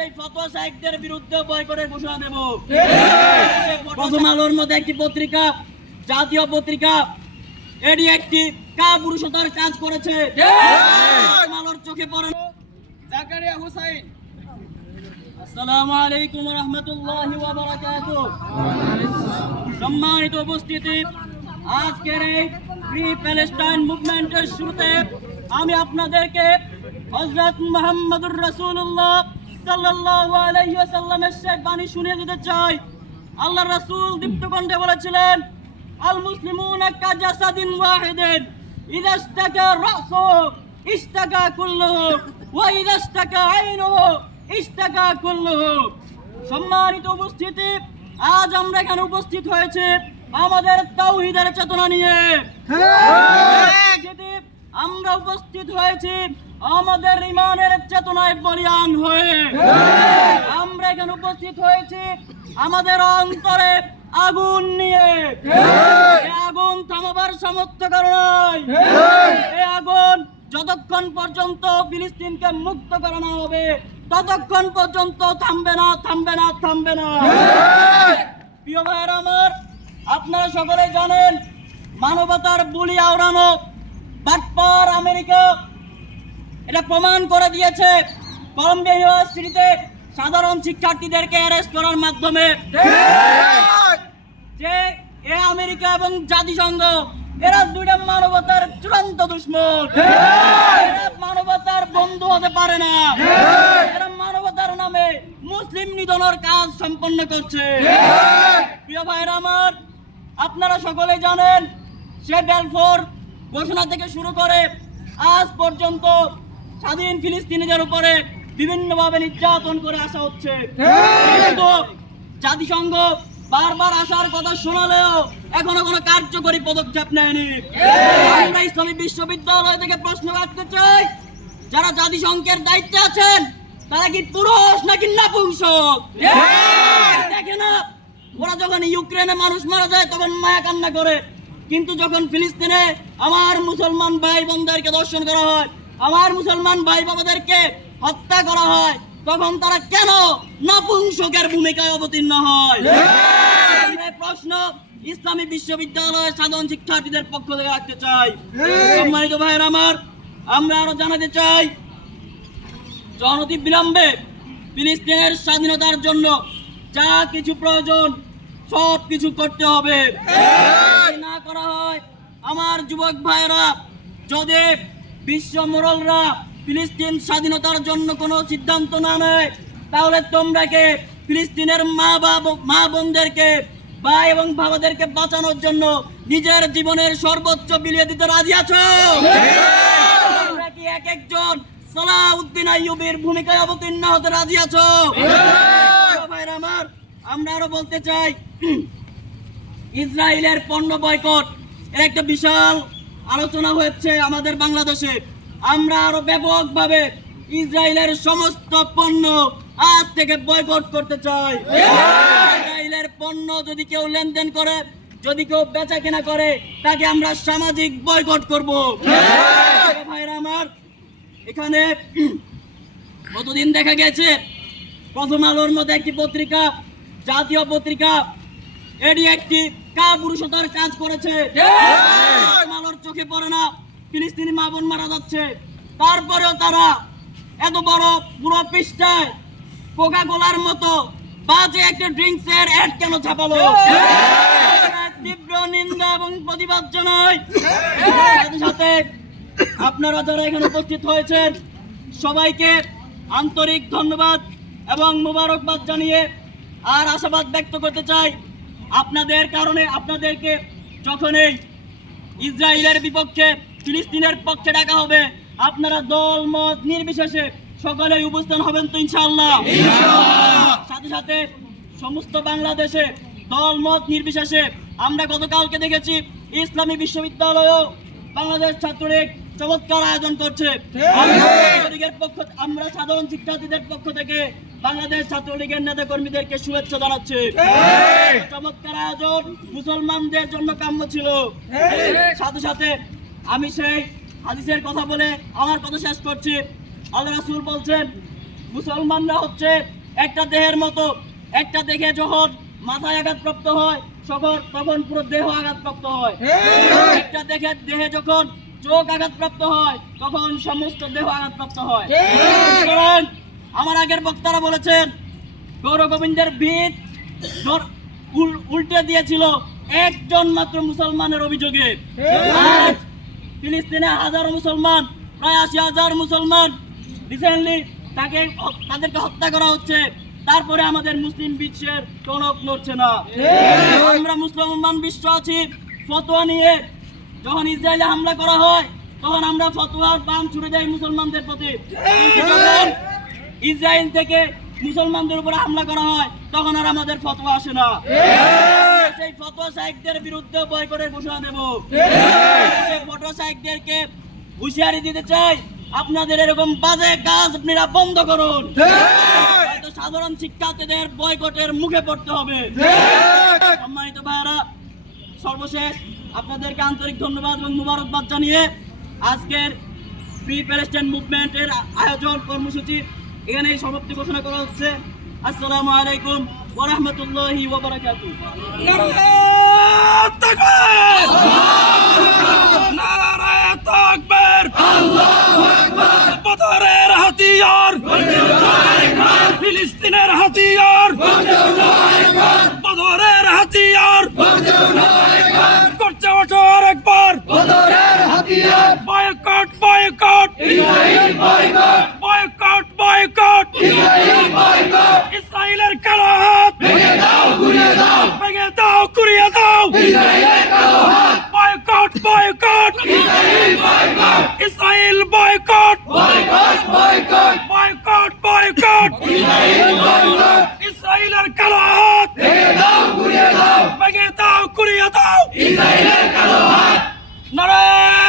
সেই ফতোয়া সাহেবদের বিরুদ্ধে ঘোষণা দেব। প্রথম আলোর মধ্যে একটি পত্রিকা, জাতীয় পত্রিকা, এটি একটি কাপুরুষতার কাজ করেছে। আলোর চোখে পড়ে জাকারিয়া হুসাইন। আসসালামু আলাইকুম ওয়া বারাকাতুহু। সম্মানিত উপস্থিতি, আজকের এই ফ্রি প্যালেস্টাইন মুভমেন্টের শুরুতে আমি আপনাদেরকে হযরত মুহাম্মদুর রাসূলুল্লাহ সম্মানিত উপস্থিতি আজ আমরা এখানে উপস্থিত হয়েছে আমাদের তাওহীদের চেতনা নিয়ে। আমরা উপস্থিত হয়েছি, আমাদের ইমানের চেতনায় বলিয়ান হয়ে। আমরা এখানে উপস্থিত হয়েছি আমাদের অন্তরে আগুন নিয়ে। আগুন থামাবার সামর্থ্য এই আগুন যতক্ষণ পর্যন্ত ফিলিস্তিনকে মুক্ত করানো হবে, ততক্ষণ পর্যন্ত থামবে না থামবে না থামবে না। প্রিয় ভাইয়ের আমার, আপনারা সকলে জানেন, মানবতার বুলি আওড়ানো বাটপার আমেরিকা। এটা প্রমাণ করে দিয়েছে কলম্বিয়া ইউনিভার্সিটিতে সাধারণ শিক্ষার্থীদেরকে অ্যারেস্ট করার মাধ্যমে। যে এ আমেরিকা এবং জাতিসংঘ এরা দুইটা মানবতার চূড়ান্ত দুশ্মন। এরা মানবতার বন্ধু হতে পারে না। এরা মানবতার নামে মুসলিম নিধনের কাজ সম্পন্ন করছে। প্রিয় ভাইরা আমার আপনারা সকলে জানেন সে বেলফোর ঘোষণা থেকে শুরু করে আজ পর্যন্ত স্বাধীন ফিলিস্তিনিদের উপরে বিভিন্নভাবে নির্যাতন করে আসা হচ্ছে। কিন্তু জাতিসংঘ বারবার আসার কথা শোনালেও এখনও কোনো কার্যকরী পদক্ষেপ নেয়নি। আমরা ইসলামী বিশ্ববিদ্যালয় থেকে প্রশ্ন রাখতে চাই, যারা জাতিসংঘের দায়িত্বে আছেন, তারা কি পুরুষ নাকি নাপুংসক দেখে না ওরা যখন ইউক্রেনে মানুষ মারা যায়, তখন মায়া কান্না করে। কিন্তু যখন ফিলিস্তিনে আমার মুসলমান ভাই বোনদেরকে দর্শন করা হয় আমার মুসলমান ভাই বাবাদেরকে হত্যা করা হয় তখন তারা কেন নপুংসকের ভূমিকায় অবতীর্ণ হয়? প্রশ্ন ইসলামী বিশ্ববিদ্যালয়ের সাধারণ শিক্ষার্থীদের পক্ষ থেকে রাখতে চাই। সম্মানিত ভাইয়ের আমার আমরা আরও জানাতে চাই জনতি বিলম্বে ফিলিস্তিনের স্বাধীনতার জন্য যা কিছু প্রয়োজন সব কিছু করতে হবে। না করা হয় আমার যুবক ভাইরা যদি বিশ্ব মোরলরা ফিলিস্তিন স্বাধীনতার জন্য কোনো সিদ্ধান্ত না নেয় তাহলে তোমরা কে ফিলিস্তিনের মা বাব মা বোনদেরকে ভাই এবং বাবাদেরকে বাঁচানোর জন্য নিজের জীবনের সর্বোচ্চ বিলিয়ে দিতে রাজি আছো? তোমরা কি এক একজন সালাউদ্দিন আইয়ুবের ভূমিকায় অবতীর্ণ হতে রাজি আছো? ভাইরা আমার আমরা আরও বলতে চাই ইসরায়েলের পণ্য বয়কট। এর একটা বিশাল আলোচনা হচ্ছে আমাদের বাংলাদেশে। আমরা আরও ব্যাপকভাবে ইসরায়েলের সমস্ত পণ্য আজ থেকে বয়কট করতে চাই। ইসরায়েলের পণ্য যদি কেউ লেনদেন করে, যদি কেউ বেচা কেনা করে, তাকে আমরা সামাজিক বয়কট করব। ভাইরা আমার, এখানে কতদিন দেখা গেছে? প্রথম আলোর মধ্যে একটি পত্রিকা, জাতীয় পত্রিকা এটি একটি কাপুরুষতার কাজ করেছে। আলোর চোখে পড়ে না ফিলিস্তিনি মা বোন মারা যাচ্ছে। তারপরেও তারা এত বড় পুরো পৃষ্ঠায় কোকা কোলার মতো বাজে একটা ড্রিঙ্কস এর অ্যাড কেন ছাপালো? তীব্র নিন্দা এবং প্রতিবাদ জানাই সাথে সাথে আপনারা যারা এখানে উপস্থিত হয়েছেন সবাইকে আন্তরিক ধন্যবাদ এবং মোবারকবাদ জানিয়ে আর আশাবাদ ব্যক্ত করতে চাই। আপনাদের কারণে আপনাদেরকে যখন এই ইসরায়েলের বিপক্ষে ফিলিস্তিনের পক্ষে ডাকা হবে আপনারা দল মত নির্বিশেষে সকলেই উপস্থান হবেন তো ইনশাআল্লাহ। সাথে সাথে সমস্ত বাংলাদেশে দল মত নির্বিশেষে আমরা গতকালকে দেখেছি ইসলামী বিশ্ববিদ্যালয়ও বাংলাদেশ ছাত্রলীগ চমৎকার আয়োজন করছে। পক্ষ আমরা সাধারণ শিক্ষার্থীদের পক্ষ থেকে বাংলাদেশ ছাত্রলীগের নেতা কর্মীদেরকে শুভেচ্ছা জানাচ্ছি। চমৎকার আয়োজন মুসলমানদের জন্য কাম্য ছিল। সাথে সাথে আমি সেই হাদিসের কথা বলে আমার কথা শেষ করছি। আল্লাহ রাসূল বলছেন মুসলমানরা হচ্ছে একটা দেহের মতো একটা দেখে যখন মাথায় আঘাতপ্রাপ্ত হয় তখন তখন পুরো দেহ আঘাতপ্রাপ্ত হয়। একটা দেখে দেহে যখন চোখ আঘাতপ্রাপ্ত হয় তখন সমস্ত দেহ আঘাতপ্রাপ্ত হয়। আমার আগের বক্তারা বলেছেন, গৌর গোবিন্দের ভিত উল্টে দিয়েছিল একজন মাত্র মুসলমানের অভিযোগে। ফিলিস্তিনে হাজারো মুসলমান, প্রায় আশি হাজার মুসলমান রিসেন্টলি তাকে তাদেরকে হত্যা করা হচ্ছে। তারপরে আমাদের মুসলিম বিশ্বের টনক নড়ছে না। আমরা মুসলমান বিশ্ব আছি, ফতোয়া নিয়ে যখন ইসরায়েলে হামলা করা হয়, তখন আমরা ফতোয়ার বাম ছুড়ে যাই মুসলমানদের প্রতি। ইসরায়েল থেকে মুসলমানদের উপরে হামলা করা হয় তখন আর আমাদের ফতোয়া আসে না। সেই ফতোয়া সাহেবদের বিরুদ্ধে বয়কটের ঘোষণা দেব। সেই ফতোয়া সাহেবদেরকে হুঁশিয়ারি দিতে চাই আপনাদের এরকম বাজে কাজ আপনারা বন্ধ করুন। সাধারণ শিক্ষার্থীদের বয়কটের মুখে পড়তে হবে। সম্মানিত ভাইরা সর্বশেষ আপনাদেরকে আন্তরিক ধন্যবাদ এবং মুবারকবাদ জানিয়ে আজকের ফ্রি প্যালেস্টাইন মুভমেন্টের আয়োজন কর্মসূচি এখানেই সমাপ্তি ঘোষণা করা হচ্ছে। আসসালামু আলাইকুম ওয়া রাহমাতুল্লাহি ওয়া বদরের হাতিয়ার। ফিলিস্তিনের হাতিয়ার। Boycott boycott Israel boycott boycott boycott ইসরায়েলের কালো হাত! ভেঙে দাও, কুড়িয়ে দাও! ইসরায়েলের কালো হাত নারায়